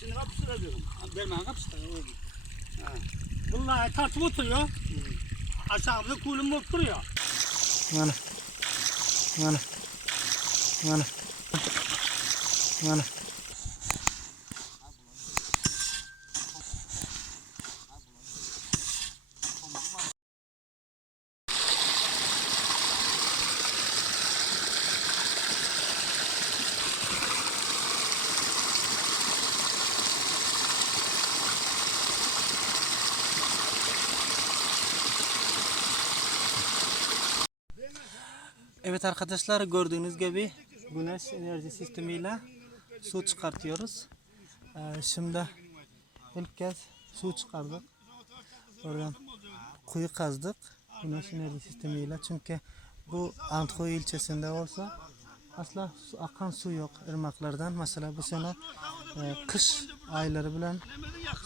Şimdi kapısına diyorum. Derman kapısına oldu. Vallahi tartıp oturuyor. Aşağıda kulum oturuyor. Mana. Mana. Mana. Mana. Evet arkadaşlar, gördüğünüz gibi güneş enerji sistemiyle su çıkartıyoruz. Şimdi ilk kez su çıkardık. Oradan kuyu kazdık güneş enerji sistemiyle. Çünkü bu Antkoy ilçesinde olsa asla akan su yok ırmaklardan. Mesela bu sene kış ayları bilen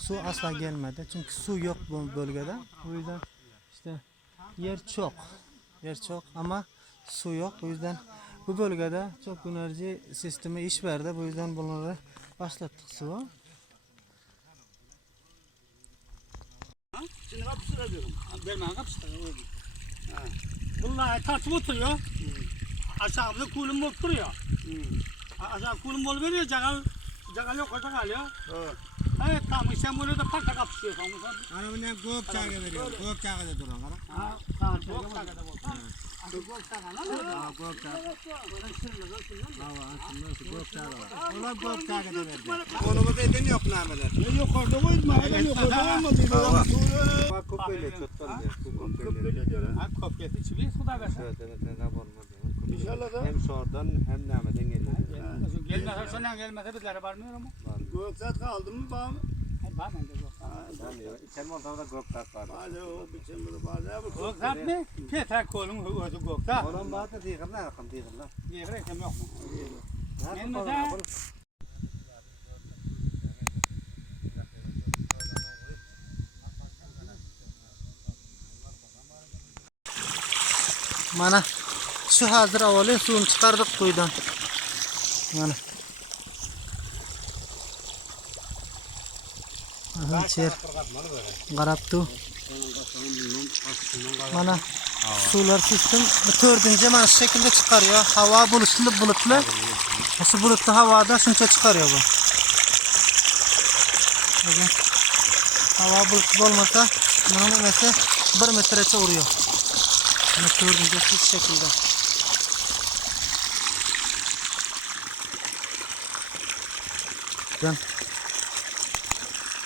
su asla gelmedi. Çünkü su yok bu bölgede. O yüzden işte yer çok ama su yok. O yüzden bu bölgede çok enerji sistemi iş verdi. Bu yüzden bunları başlattık su. Şimdi kapısına diyorum. Derman kapısına oldu. Vallahi tartıp oturuyor. Aşağıda kulum oturuyor. Aşağı kulum olup veriyor. Cagal yok orada kalıyor. Evet tamam, sen bunu da parka kapışıyorsun. Ana bundan gök çağı veriyor. Gök çağı da duran ara. Gök çağı da bu. Gök çağı lan. Gök çağı. Gök çağı var. Ulan gök çağı da verdi. Onu da edin yok nameler. Yok orada koyma. Yok orada olmadı. Bak kopyayla çötten diyor. Kopyası çivi suda versin. Evet ne olmadı. İnşallah da. Hem sordan hem nameden geliyor. Gelmezse sen gelmezse bizlere varmıyor mu? Gök saat kaldı mı bağım? Var bende yok. Sen orada gök çağı var. Hadi o biçim bunu bağlı. Gök zat ne? Peter kolum özü gök zat. Onun bağda değil lan rakam değil lan. Yeğrek yok mu? Mana şu hazır avvalin suyunu çıkardık kuyudan. Mana. Aha, çer. Qaraptu. Mana sular sistem bu dördüncü mana şu şekilde çıkarıyor. Hava bulutlu. Şu bulutlu havada şunca çıkarıyor bu. Bakın. Hava bulutlu olmasa bunun mesela 1 metrece vuruyor. Bunu dördüncü şu şekilde. Ben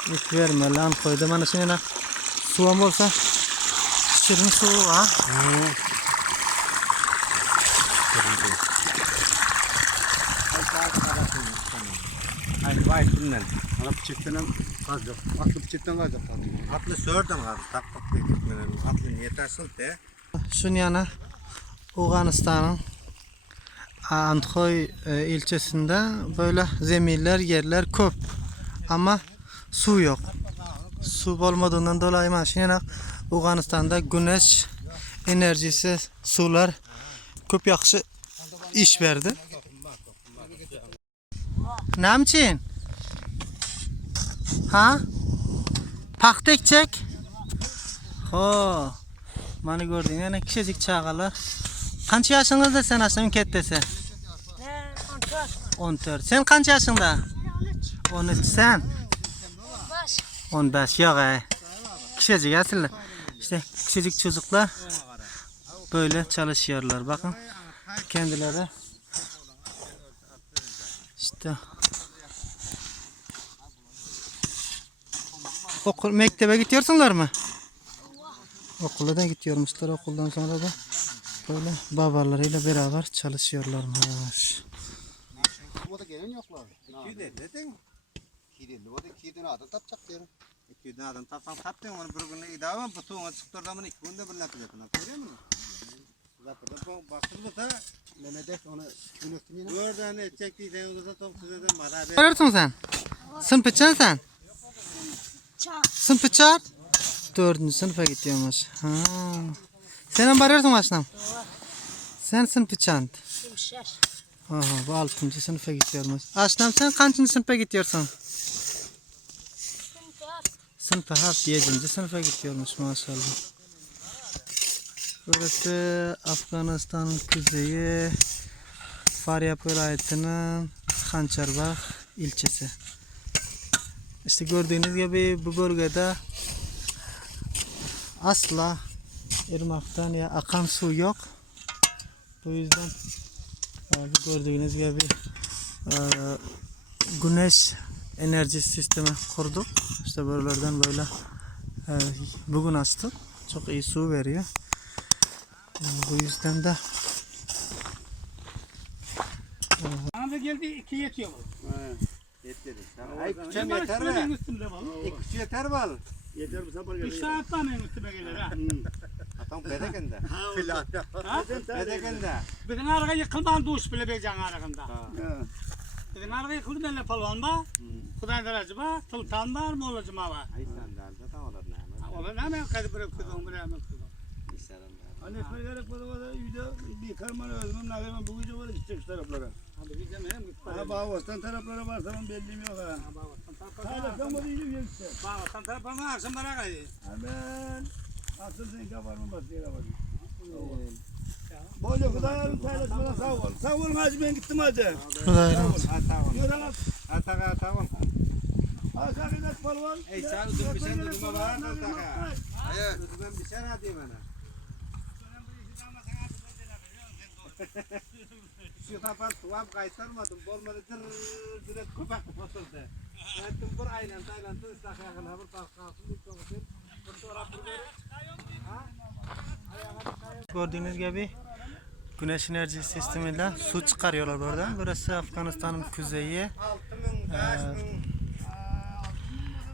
hiç verme lan koydum ana şimdi suam olsa şirin su ha. Ay vay bundan. Ana bıçaktan kalacak. Atlı bıçaktan kalacak. Atlı sörden kaldı. Tak gitmeden. Atlı yetersin de. Şunun yana Afganistan'ın Antkoy ilçesinde böyle zeminler, yerler köp ama su yok. Su olmadığından dolayı maşinine Afganistan'da güneş enerjisi sular köp yaxşı iş verdi. Namçin? Ha? Paktek çek. Ho. Mana gördün yani küçücük çağalar. Kança yaşınızda sen aslında kettesi? 14. Sen kança yaşında? 13 sen? 15 yok küçücük aslında. İşte küçücük çocuklar böyle çalışıyorlar. Bakın kendileri işte okul mektebe gidiyorsunlar mı? Okula da gidiyormuşlar. Okuldan sonra da böyle babalarıyla beraber çalışıyorlarmış. Bu da gelen yoklar. Kide dedin? Kide bu da kiden adam tapacak diyorum. Kiden adam taptın onu bir gün idava bu tuğun çıktırdı mı 2 günde bir lakı yapın. Görüyor musun? Lakıda bu baktın da Mehmet onu günüstüne. Gördün ne çektiyse o da top tüzeden beraber. Nereden sen? Sınıfçan sen? Sınıfçan? 4. sınıfa gidiyormuş. Ha. Sen barıyorsun başlam. Sen sınıfı çant. Yumuşar. Aha, bu 6. sınıfa gidiyormuş. Aşkım sen kaçıncı sınıfa gidiyorsun? Sınıfa hafta 7. sınıfa gidiyormuş maşallah. Burası Afganistan'ın kuzeyi, Faryap vilayetinin Hançarbağ ilçesi. İşte gördüğünüz gibi bu bölgede asla ırmaktan ya akan su yok. Bu yüzden bu gördüğünüz gibi güneş enerji sistemi kurduk. İşte buralardan böyle bugün açtık. Çok iyi su veriyor. Bu yüzden de Bana da geldi 2 yetiyor bu. Yeter. Ay küçüğüm Ben yeter benim mi? üstümde bal. Küçüğü yeter mi al? Yeter mi sabır 3 gelir? saat daha benim üstüme gelir ha. Atam bedekende. Ha? Bedekende. Bizim arka yıkılmadan duş bile beceğin arasında. Ha. Bizim arka yıkıldı benimle palvan var. Kudan derece var. Sultan var, Mollacıma var. Ay sen de aldı tam olur ne ama. Ola ne hemen kaydı bırakıyordum, buraya hemen kıydım. İsterim ben. Hani etme gerek var da yüzde bir karman özümüm ne kadar bu gece var gidecek şu taraflara. Hadi biz hemen Ha Bağvas'tan taraflara varsa belliğim yok ha. Hala sen bu diyeceğim yoksa. Bak, sen tarafına akşam bana kaydı. Hemen. Asıl senin kafanın basıyor bak. Böyle kudayarım paylaşmana sağ ol. Sağ olun hacı ben gittim hacı. Kudayarım. Ha tamam. Yürü lan. Ha tamam. Aşağı kadar palvan. Ey sen uzun bir şey durma var mı taka? Hayır. Ben bir şey atayım bana. Şu kapar tuvam kaytarmadım. Bolmadı zır köpek oturdu. Ben bir aynen Tayland'da ıslakayakın habır kalkasın bir konuşur. Bir sonra Gördüğünüz gibi güneş enerji sistemiyle su çıkarıyorlar buradan. Burası Afganistan'ın kuzeyi,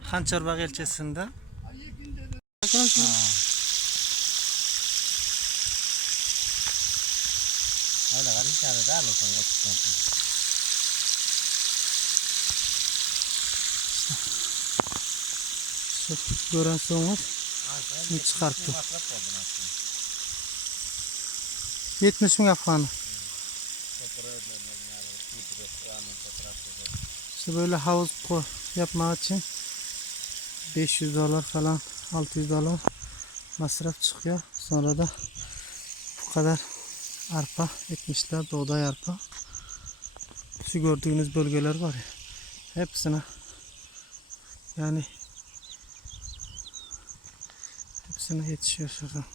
Hançarbağ ilçesinde. Öyle var hiç arada da alırsan Şu görüyorsunuz su çıkarttı. 70 bin Afganı. İşte böyle havuz yapmak için $500 falan, $600 masraf çıkıyor. Sonra da bu kadar arpa ekmişler, buğday arpa. Şu gördüğünüz bölgeler var ya, hepsine yani hepsine yetişiyor şuradan.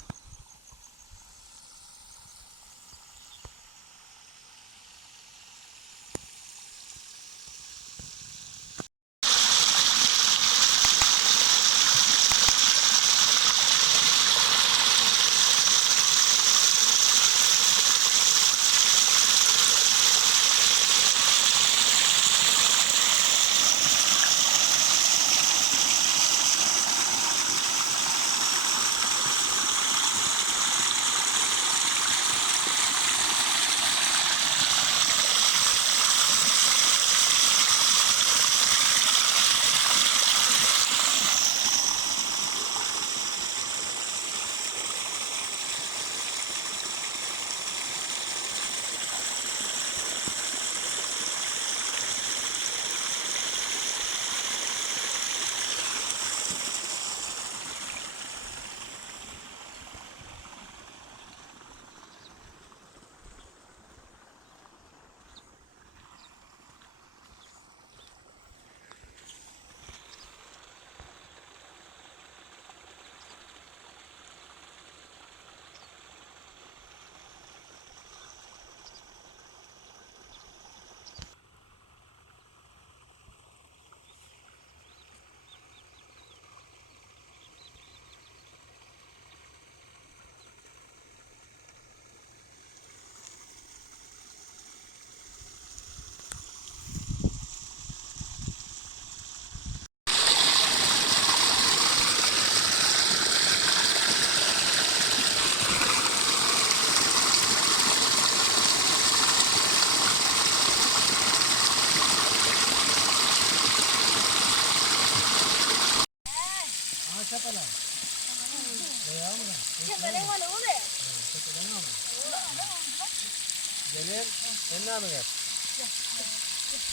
Senin, sen ne yapıyorsun?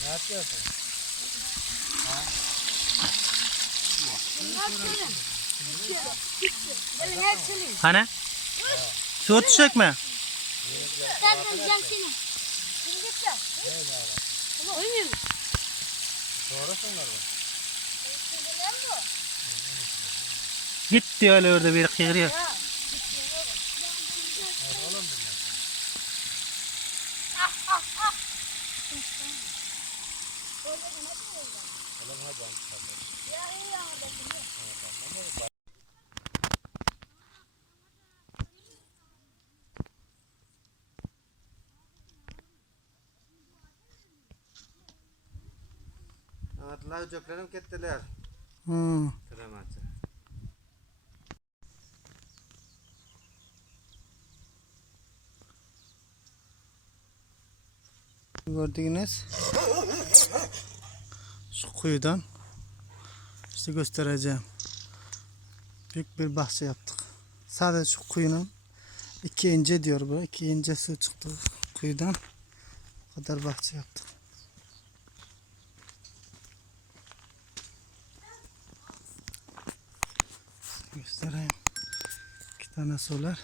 Ne yapıyorsun? Hani? Su tutacak mı? Git diyor öyle orada bir kıyırıyor. Atlar cöklerim kettiler. Hmm. Kıramaçı. Gördüğünüz şu kuyudan işte göstereceğim. Büyük bir bahçe yaptık. Sadece şu kuyunun iki ince diyor bu. İki ince su çıktı kuyudan. O kadar bahçe yaptık. Göstereyim. İki tane solar.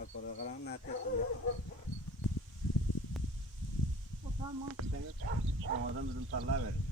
Arkada kalan ne yapıyorsun? Tamam. Adam bizim tarlaya verin.